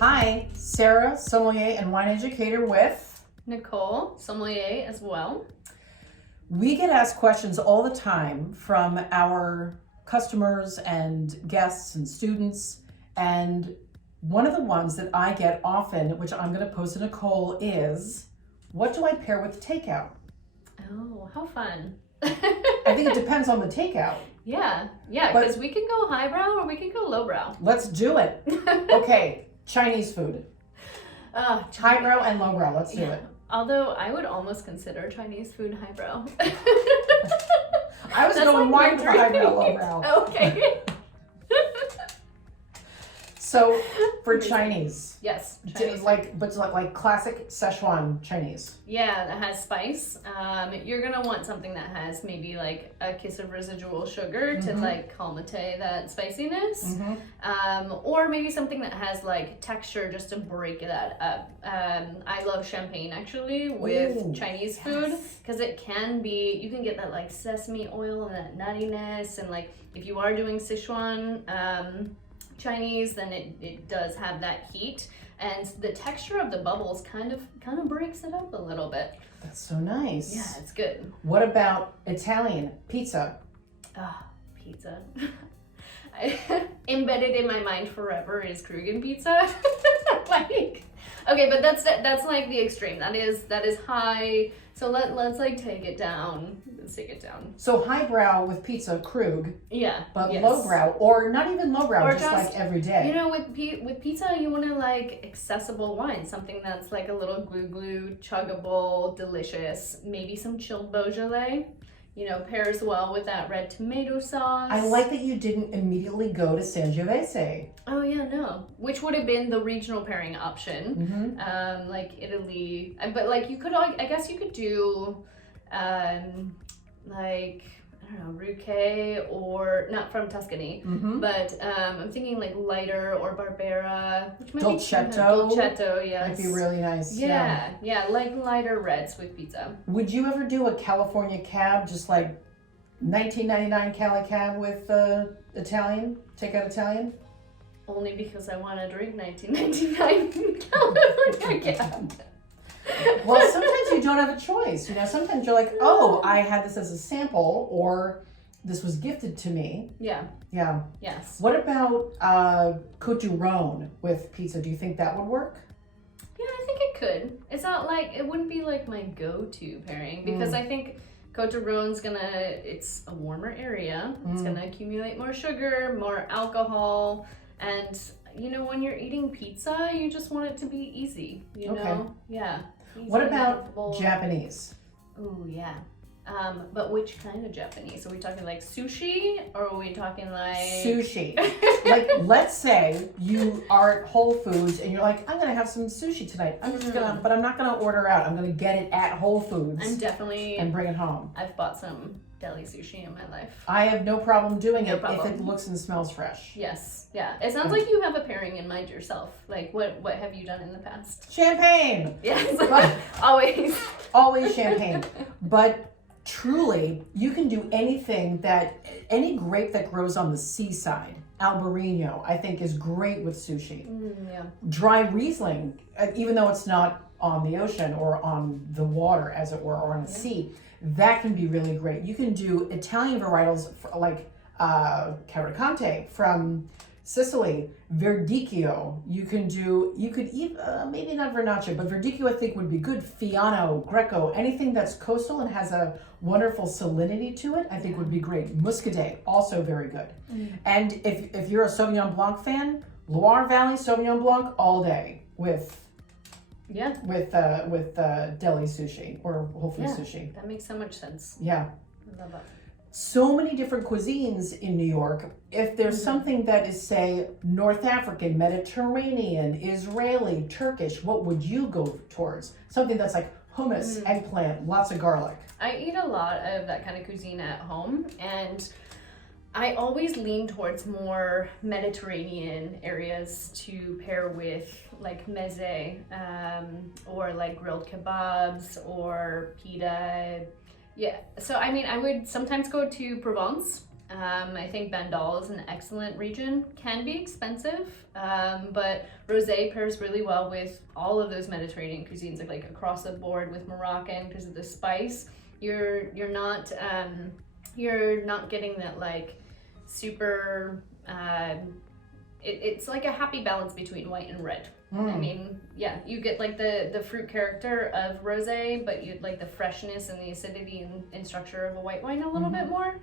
Hi, Sarah, sommelier and wine educator with Nicole, sommelier as well. We get asked questions all the time from our customers and guests and students. And one of the ones that I get often, which I'm going to pose to Nicole, is what do I pair with takeout? Oh, how fun. I think it depends on the takeout. Yeah, because we can go highbrow or we can go lowbrow. Let's do it. Okay, Chinese food. Highbrow and lowbrow, let's do it. Although I would almost consider Chinese food highbrow. I was going wine for highbrow, lowbrow. Okay. So for Chinese, Yes, Chinese. Like classic Szechuan Chinese. Yeah, that has spice. You're gonna want something that has maybe like a kiss of residual sugar to like calmate that spiciness, or maybe something that has like texture just to break that up. I love champagne actually with Chinese food because it can be, you can get that like sesame oil and that nuttiness, and like if you are doing Sichuan Chinese, then it does have that heat, and the texture of the bubbles kind of breaks it up a little bit. That's so nice. Yeah, it's good. What about Italian pizza? Pizza. Embedded in my mind forever is Krugen pizza. Like, okay, but that's like the extreme. That is high. So let's like take it down. Let's take it down. So highbrow with pizza, Krug. Yeah. But lowbrow, or not even lowbrow, or just like every day. You know, with pizza, you want to like accessible wine, something that's like a little glue, chuggable, delicious. Maybe some chilled Beaujolais. You know, pairs well with that red tomato sauce. I like that you didn't immediately go to Sangiovese. Oh yeah, no. Which would have been the regional pairing option, like Italy. But like you could, I guess you could do, like I don't know, Ruque, or not from Tuscany, but I'm thinking like lighter or Barbera, which might Dolcetto. Dolcetto, yes. Might be really nice. Yeah, like lighter reds with pizza. Would you ever do a California cab, just like 1999 Cali cab with Italian? Takeout Italian? Only because I want to drink 1999 California cab. Well, sometimes you don't have a choice. You know, sometimes you're like, oh, I had this as a sample, or this was gifted to me. Yeah. Yeah. Yes. What about Côte du Rhône with pizza? Do you think that would work? Yeah, I think it could. It's not like, it wouldn't be like my go-to pairing, because I think Côte du Rhône's it's a warmer area. It's gonna accumulate more sugar, more alcohol, and you know, when you're eating pizza, you just want it to be easy, you know? Yeah. Easy, What about comfortable. Japanese? Oh, yeah. But which kind of Japanese? Are we talking like sushi, or are we talking like... Sushi. Like, let's say you are at Whole Foods and you're like, I'm gonna have some sushi tonight. But I'm not gonna order out. I'm gonna get it at Whole Foods. I'm definitely... And bring it home. I've bought some deli sushi in my life. I have no problem doing it problem. if it looks and smells fresh. Yes, yeah. It sounds like you have a pairing in mind yourself. Like, what have you done in the past? Champagne! Yes, always. Always champagne. But truly, you can do any grape that grows on the seaside. Albarino, I think, is great with sushi. Yeah. Dry Riesling, even though it's not on the ocean or on the water, as it were, or on the sea, that can be really great. You can do Italian varietals like Caricante from Sicily, Verdicchio. You could eat, maybe not Vernaccia, but Verdicchio I think would be good. Fiano, Greco, anything that's coastal and has a wonderful salinity to it, I think would be great. Muscadet, also very good. And if you're a Sauvignon Blanc fan, Loire Valley Sauvignon Blanc all day with deli sushi or Whole Foods sushi. That makes so much sense. Yeah. I love that. So many different cuisines in New York. If there's something that is, say, North African, Mediterranean, Israeli, Turkish, what would you go towards? Something that's like hummus, eggplant, lots of garlic. I eat a lot of that kind of cuisine at home, and I always lean towards more Mediterranean areas to pair with, like meze, or like grilled kebabs or pita. Yeah, so I mean, I would sometimes go to Provence I think Bandol is an excellent region. Can be expensive, but rosé pairs really well with all of those Mediterranean cuisines, like across the board with Moroccan because of the spice. You're not getting that like super. It's like a happy balance between white and red. I mean, yeah, you get like the fruit character of rosé, but you like the freshness and the acidity and structure of a white wine a little bit more.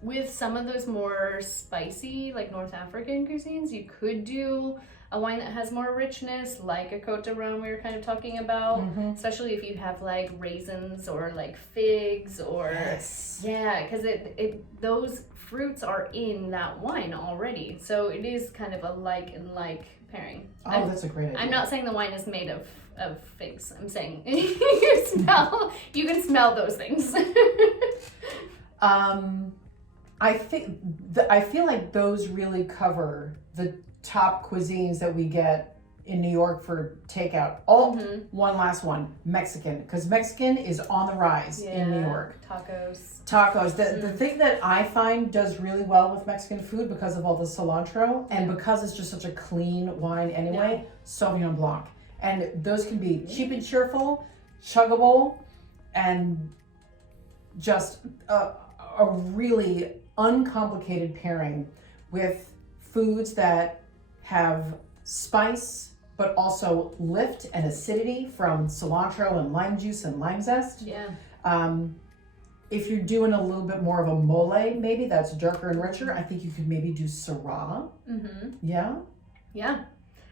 With some of those more spicy, like North African cuisines, you could do a wine that has more richness, like a Côte de Rhône we were kind of talking about, especially if you have like raisins or like figs or yeah, because those fruits are in that wine already, so it is kind of a like and like pairing. That's a great idea. I'm not saying the wine is made of figs. I'm saying you can smell those things. I feel like those really cover the top cuisines that we get in New York for takeout. One last one, Mexican, because Mexican is on the rise in New York. Tacos. The thing that I find does really well with Mexican food because of all the cilantro and because it's just such a clean wine anyway, Sauvignon Blanc. And those can be cheap and cheerful, chuggable, and just a really uncomplicated pairing with foods that have spice but also lift and acidity from cilantro and lime juice and lime zest. If you're doing a little bit more of a mole, maybe that's darker and richer, I think you could maybe do Syrah. Yeah.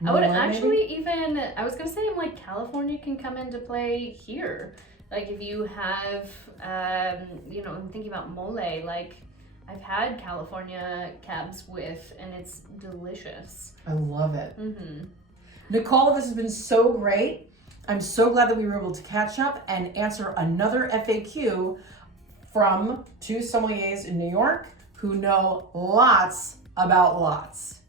I would actually I was gonna say, like, California can come into play here. Like, if you have, I'm thinking about mole, like, I've had California cabs with, and it's delicious. I love it. Nicole, this has been so great. I'm so glad that we were able to catch up and answer another FAQ from two sommeliers in New York who know lots about lots.